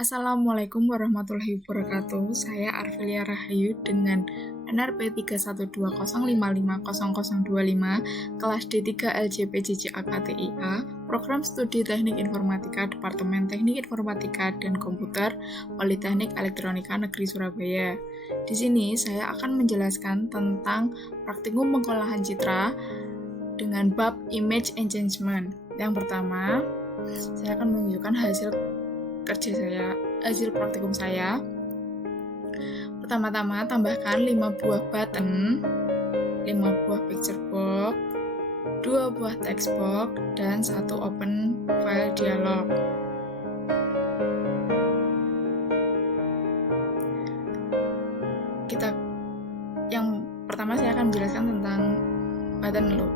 Assalamualaikum warahmatullahi wabarakatuh. Saya Arvelia Rahayu dengan NRP 11205500025 kelas D3 LJP JJAKTIA, Program Studi Teknik Informatika Departemen Teknik Informatika dan Komputer Politeknik Elektronika Negeri Surabaya. Di sini saya akan menjelaskan tentang praktikum pengolahan citra dengan bab image enhancement. Yang pertama, saya akan menunjukkan hasil praktikum saya. Pertama-tama tambahkan 5 buah button, 5 buah picture box, 2 buah text box, dan 1 open file dialog. Yang pertama saya akan menjelaskan tentang button load.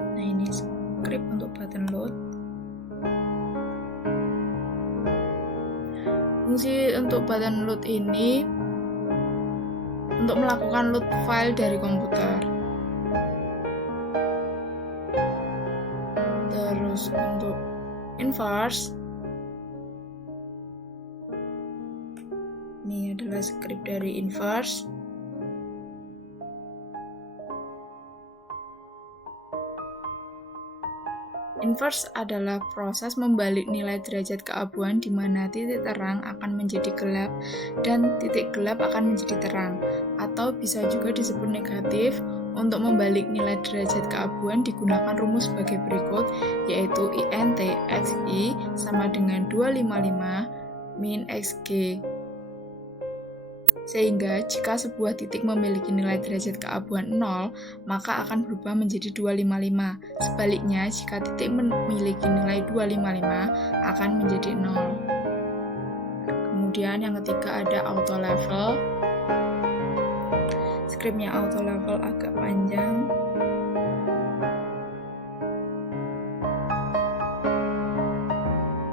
Nah, ini script untuk button load. Fungsi untuk button load ini untuk melakukan load file dari komputer. Terus untuk inverse, ini adalah script dari inverse. Inverse adalah proses membalik nilai derajat keabuan di mana titik terang akan menjadi gelap dan titik gelap akan menjadi terang, atau bisa juga disebut negatif. Untuk membalik nilai derajat keabuan digunakan rumus sebagai berikut, yaitu INT XI sama dengan 255 min XG. Sehingga jika sebuah titik memiliki nilai derajat keabuan 0, maka akan berubah menjadi 255. Sebaliknya, jika titik memiliki nilai 255, akan menjadi 0. Kemudian yang ketiga ada auto level. Scriptnya auto level agak panjang.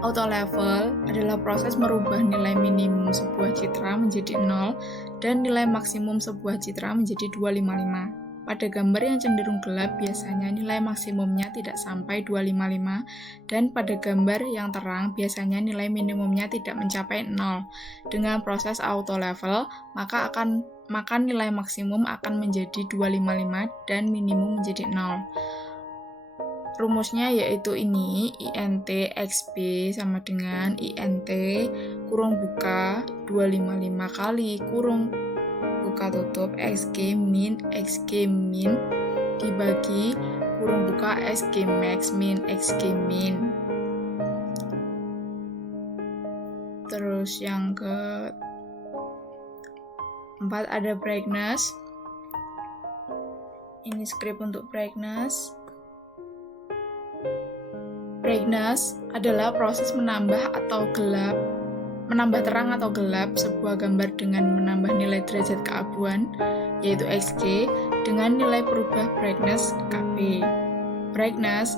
Auto level adalah proses merubah nilai minimum sebuah citra menjadi 0 dan nilai maksimum sebuah citra menjadi 255. Pada gambar yang cenderung gelap, biasanya nilai maksimumnya tidak sampai 255, dan pada gambar yang terang, biasanya nilai minimumnya tidak mencapai 0. Dengan proses auto level, maka nilai maksimum akan menjadi 255 dan minimum menjadi 0. Rumusnya yaitu ini, INT XB sama dengan INT kurung buka 255 kali kurung buka tutup XG min dibagi kurung buka XG max min XG min. Terus yang keempat ada brightness. Ini script untuk brightness. Brightness adalah proses menambah terang atau gelap sebuah gambar dengan menambah nilai derajat keabuan, yaitu XG, dengan nilai perubah brightness KB. Brightness,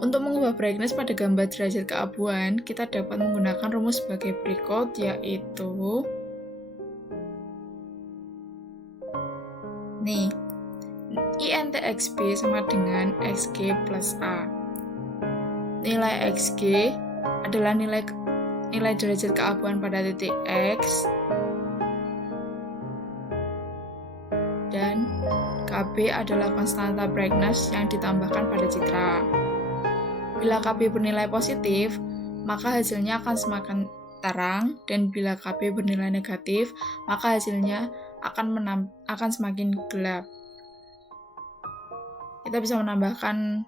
untuk mengubah brightness pada gambar derajat keabuan, kita dapat menggunakan rumus sebagai berikut, yaitu INT XB sama dengan XG plus A. Nilai XG adalah nilai derajat keabuan pada titik X, dan KB adalah konstanta brightness yang ditambahkan pada citra. Bila KB bernilai positif, maka hasilnya akan semakin terang, dan bila KB bernilai negatif, maka hasilnya akan semakin gelap. Kita bisa menambahkan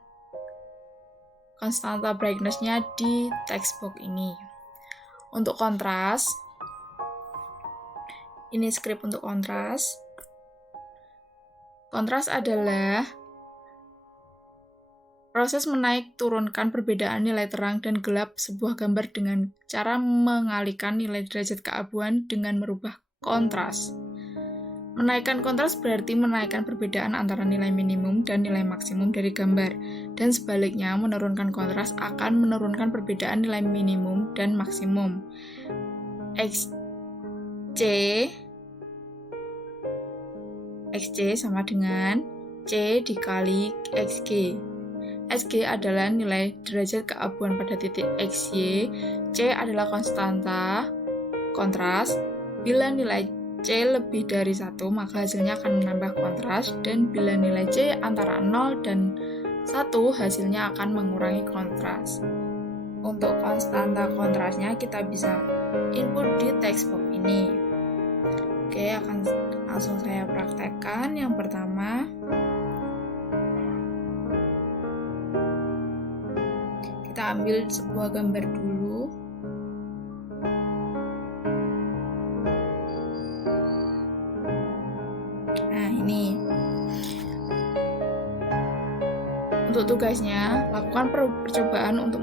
konstanta brightness-nya di text box ini. Untuk kontras, ini script untuk kontras. Kontras adalah proses menaik turunkan perbedaan nilai terang dan gelap sebuah gambar dengan cara mengalihkan nilai derajat keabuan dengan merubah kontras. Menaikkan kontras berarti menaikkan perbedaan antara nilai minimum dan nilai maksimum dari gambar, dan sebaliknya menurunkan kontras akan menurunkan perbedaan nilai minimum dan maksimum. XC sama dengan C dikali XG. Xg adalah nilai derajat keabuan pada titik XY, C adalah konstanta kontras. Bila nilai C lebih dari 1, maka hasilnya akan menambah kontras, dan bila nilai C antara 0 dan 1, hasilnya akan mengurangi kontras. Untuk konstanta kontrasnya kita bisa input di text box ini. Oke, akan langsung saya praktekkan. Yang pertama, kita ambil sebuah gambar dulu. Nah, ini. Untuk tugasnya, lakukan percobaan untuk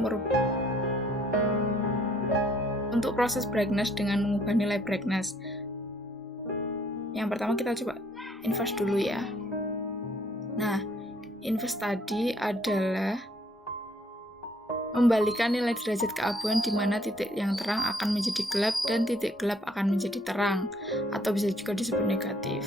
proses brightness dengan mengubah nilai brightness. Yang pertama kita coba inverse dulu ya. Nah, inverse tadi adalah membalikan nilai derajat keabuan di mana titik yang terang akan menjadi gelap dan titik gelap akan menjadi terang, atau bisa juga disebut negatif.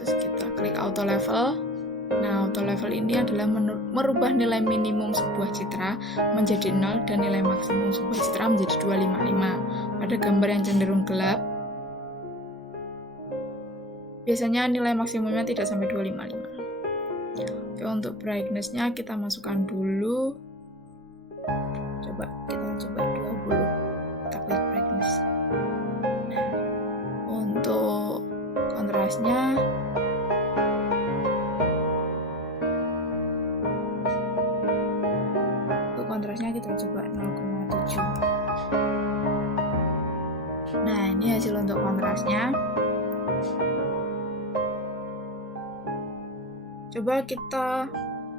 Terus kita klik auto level. Nah, auto level ini adalah merubah nilai minimum sebuah citra menjadi 0 dan nilai maksimum sebuah citra menjadi 255. Pada gambar yang cenderung gelap, biasanya nilai maksimumnya tidak sampai 255. Oke, untuk brightness-nya kita masukkan dulu. Kita coba 20. Kita klik brightness. Nah, untuk kontrasnya kita coba 0,7. Nah, ini hasil untuk kontrasnya. Coba kita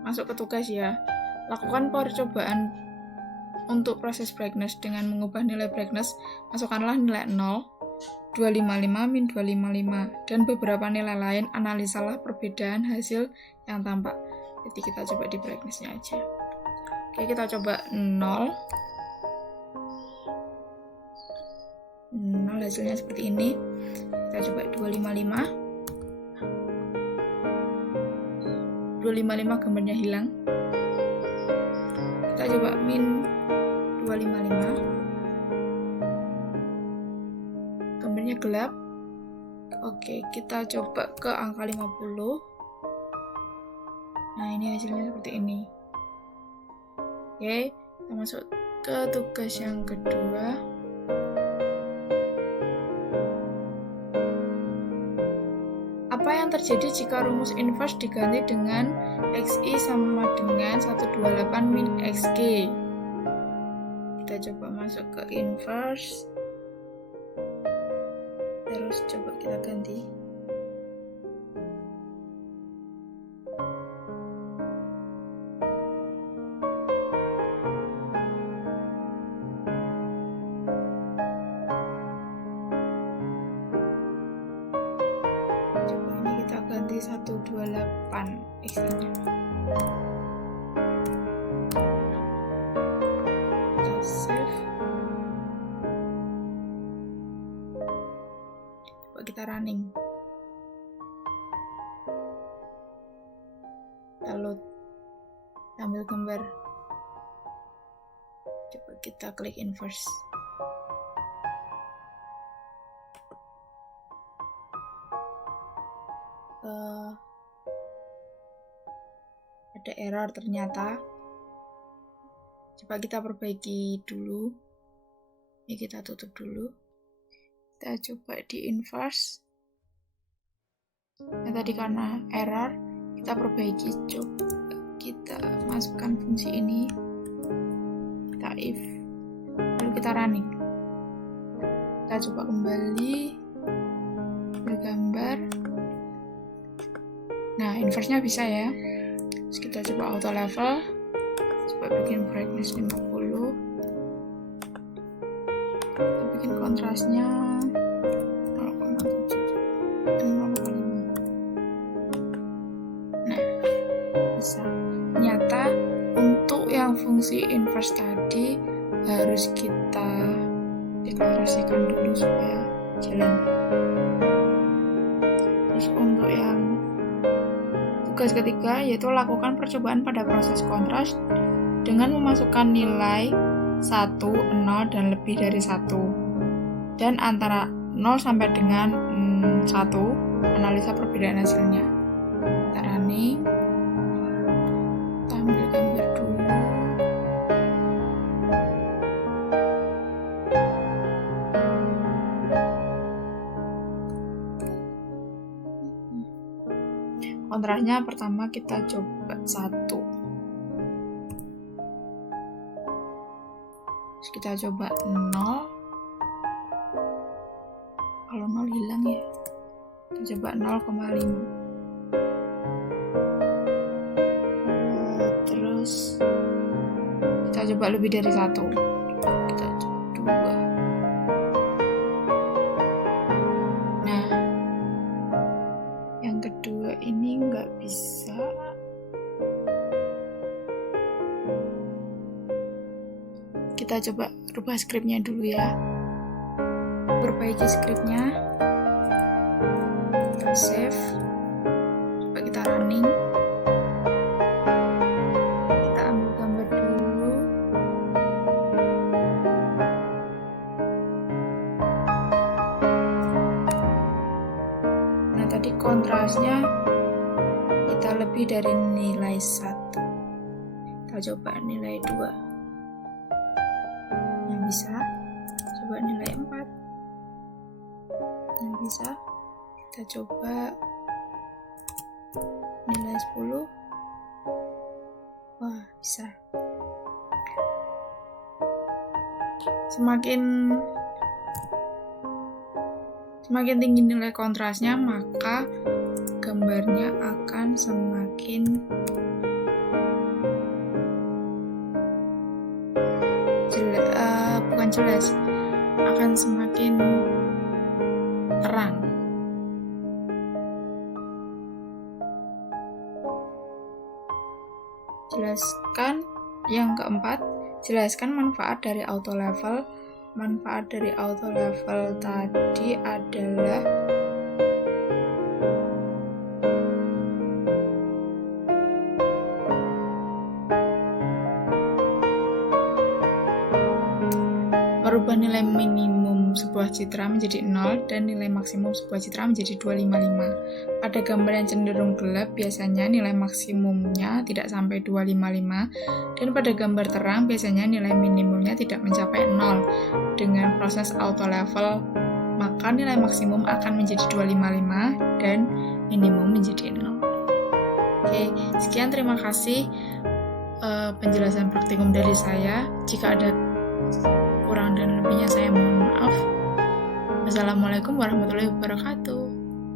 masuk ke tugas ya. Lakukan percobaan untuk proses brightness dengan mengubah nilai brightness. Masukkanlah nilai 0, 255 min 255, dan beberapa nilai lain. Analisalah perbedaan hasil yang tampak. Jadi kita coba di brightness-nya aja. Oke, kita coba 0. 0 hasilnya seperti ini. Kita coba 255. 255 gambarnya hilang. Kita coba min 255. Gambarnya gelap. Oke, kita coba ke angka 50. Nah, ini hasilnya seperti ini. Oke, kita masuk ke tugas yang kedua. Apa yang terjadi jika rumus inverse diganti dengan XI sama dengan 128 min XG? Kita coba masuk ke inverse. Terus coba kita ganti. Coba ini kita ganti 128 X-nya. Kita save. Coba kita running. Kita load. Ambil gambar. Coba kita klik inverse. Ada error ternyata. Coba kita perbaiki dulu. Ini kita tutup dulu. Kita coba di inverse. Nah, tadi karena error, kita perbaiki. Coba kita masukkan fungsi ini. Kita if. Lalu kita running. Kita coba kembali ke gambar. Nah, inverse-nya bisa ya. Terus kita coba auto level. Coba bikin brightness 50. Kita bikin kontrasnya 0,7. Nah, bisa. Ternyata untuk yang fungsi inverse tadi harus kita deklarasikan dulu supaya jalan. Terus untuk yang Tugas ketiga yaitu lakukan percobaan pada proses kontras dengan memasukkan nilai 1, 0, dan lebih dari 1. Dan antara 0 sampai dengan 1, analisa perbedaan hasilnya. Kita running. Kita ambil gambar dulu. Kontrasnya pertama kita coba 1. Terus kita coba 0. Kalau 0 hilang ya. Kita coba 0,5. Terus kita coba lebih dari 1. Kita coba 2. Nah, yang kedua ini nggak bisa. Kita coba rubah skripnya dulu ya. Perbaiki skripnya. Kita save. Coba kita running. Kita ambil gambar dulu. Nah, tadi kontrasnya kita lebih dari nilai 1. Kita coba nilai 2. Yang bisa. Coba nilai 4. Yang bisa. Kita coba nilai 10. Wah, bisa. Semakin tinggi nilai kontrasnya, maka gambarnya akan semakin jelas, akan semakin terang. Jelaskan yang keempat, jelaskan manfaat dari auto level. Manfaat dari auto level tadi adalah merubah nilai minimum sebuah citra menjadi 0 dan nilai maksimum sebuah citra menjadi 255. Pada gambar yang cenderung gelap, biasanya nilai maksimumnya tidak sampai 255, dan pada gambar terang, biasanya nilai minimumnya tidak mencapai 0. Dengan proses auto level, maka nilai maksimum akan menjadi 255 dan minimum menjadi 0. Oke, sekian, terima kasih penjelasan praktikum dari saya. Jika ada kurang dan lebihnya saya mohon maaf. Wassalamualaikum warahmatullahi wabarakatuh.